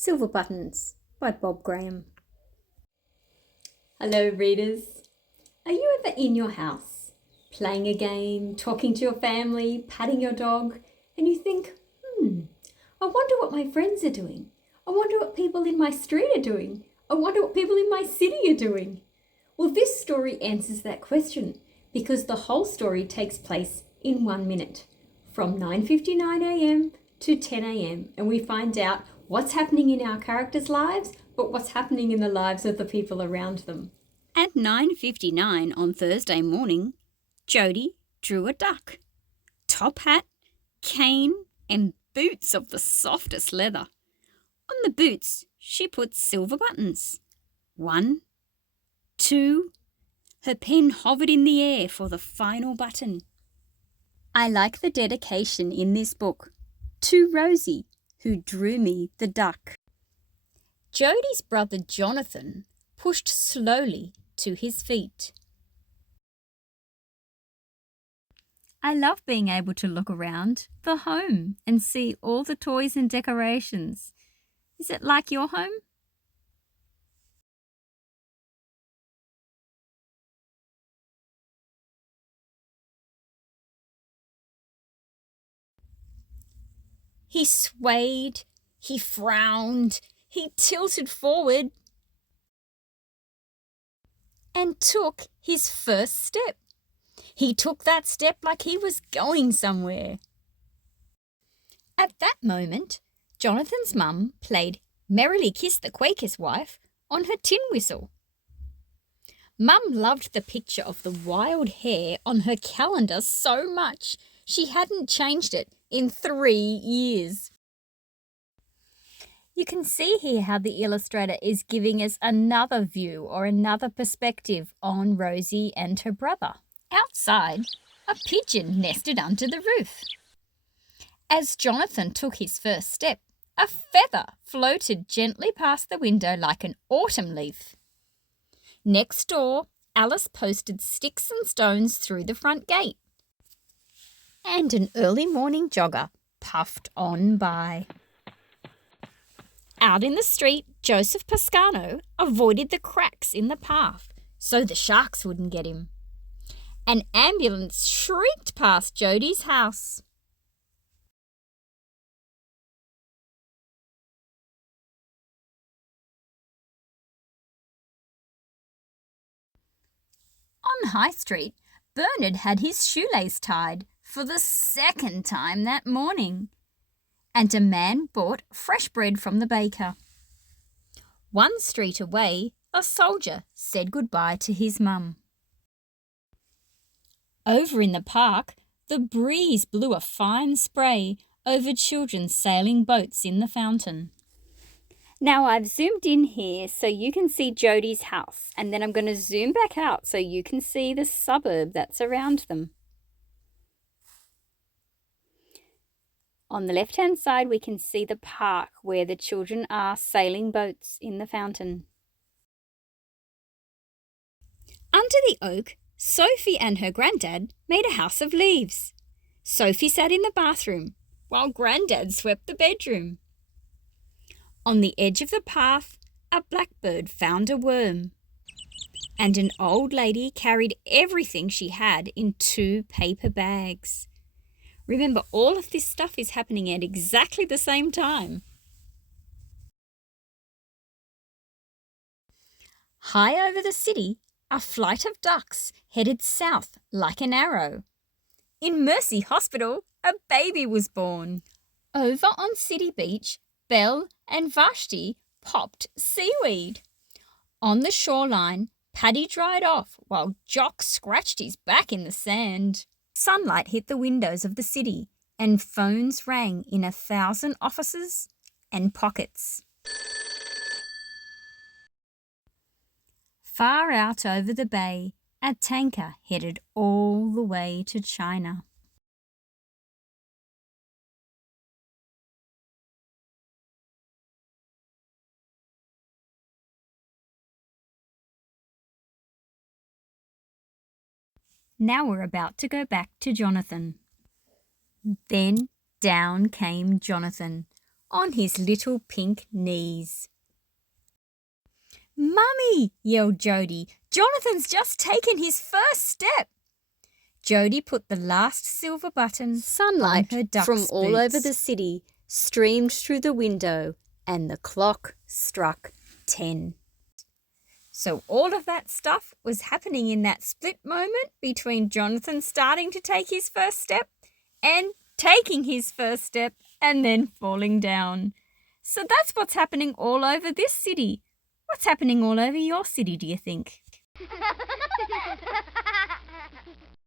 Silver Buttons by Bob Graham. Hello readers. Are you ever in your house, playing a game, talking to your family, patting your dog, and you think, I wonder what my friends are doing. I wonder what people in my street are doing. I wonder what people in my city are doing. Well, this story answers that question because the whole story takes place in 1 minute, from 9:59 a.m. to 10 a.m. and we find out what's happening in our characters' lives, but what's happening in the lives of the people around them. At 9:59 on Thursday morning, Jodie drew a duck. Top hat, cane, and boots of the softest leather. On the boots, she put silver buttons. 1, 2. Her pen hovered in the air for the final button. I like the dedication in this book. To Rosie, who drew me the duck. Jodie's brother Jonathan pushed slowly to his feet. I love being able to look around the home and see all the toys and decorations. Is it like your home? He swayed, he frowned, he tilted forward and took his first step. He took that step like he was going somewhere. At that moment, Jonathan's mum played Merrily Kiss the Quaker's Wife on her tin whistle. Mum loved the picture of the wild hare on her calendar so much she hadn't changed it in 3 years. You can see here how the illustrator is giving us another view or another perspective on Rosie and her brother. Outside, a pigeon nested under the roof. As Jonathan took his first step, a feather floated gently past the window like an autumn leaf. Next door, Alice posted sticks and stones through the front gate. And an early morning jogger puffed on by. Out in the street, Joseph Pascano avoided the cracks in the path so the sharks wouldn't get him. An ambulance shrieked past Jodie's house. On High Street, Bernard had his shoelace tied for the second time that morning, and a man bought fresh bread from the baker. 1 street away, a soldier said goodbye to his mum. Over in the park, the breeze blew a fine spray over children sailing boats in the fountain. Now I've zoomed in here so you can see Jodie's house, and then I'm going to zoom back out so you can see the suburb that's around them. On the left-hand side, we can see the park where the children are sailing boats in the fountain. Under the oak, Sophie and her granddad made a house of leaves. Sophie sat in the bathroom, while granddad swept the bedroom. On the edge of the path, a blackbird found a worm. And an old lady carried everything she had in 2 paper bags. Remember, all of this stuff is happening at exactly the same time. High over the city, a flight of ducks headed south like an arrow. In Mercy Hospital, a baby was born. Over on City Beach, Belle and Vashti popped seaweed. On the shoreline, Paddy dried off while Jock scratched his back in the sand. Sunlight hit the windows of the city and phones rang in 1,000 offices and pockets. Far out over the bay, a tanker headed all the way to China. Now we're about to go back to Jonathan. Then down came Jonathan, on his little pink knees. "Mummy," yelled Jodie, "Jonathan's just taken his first step." Jodie put the last silver button Sunlight on her duck's from all over boots. the city streamed through the window and the clock struck 10. So all of that stuff was happening in that split moment between Jonathan starting to take his first step and taking his first step and then falling down. So that's what's happening all over this city. What's happening all over your city, do you think?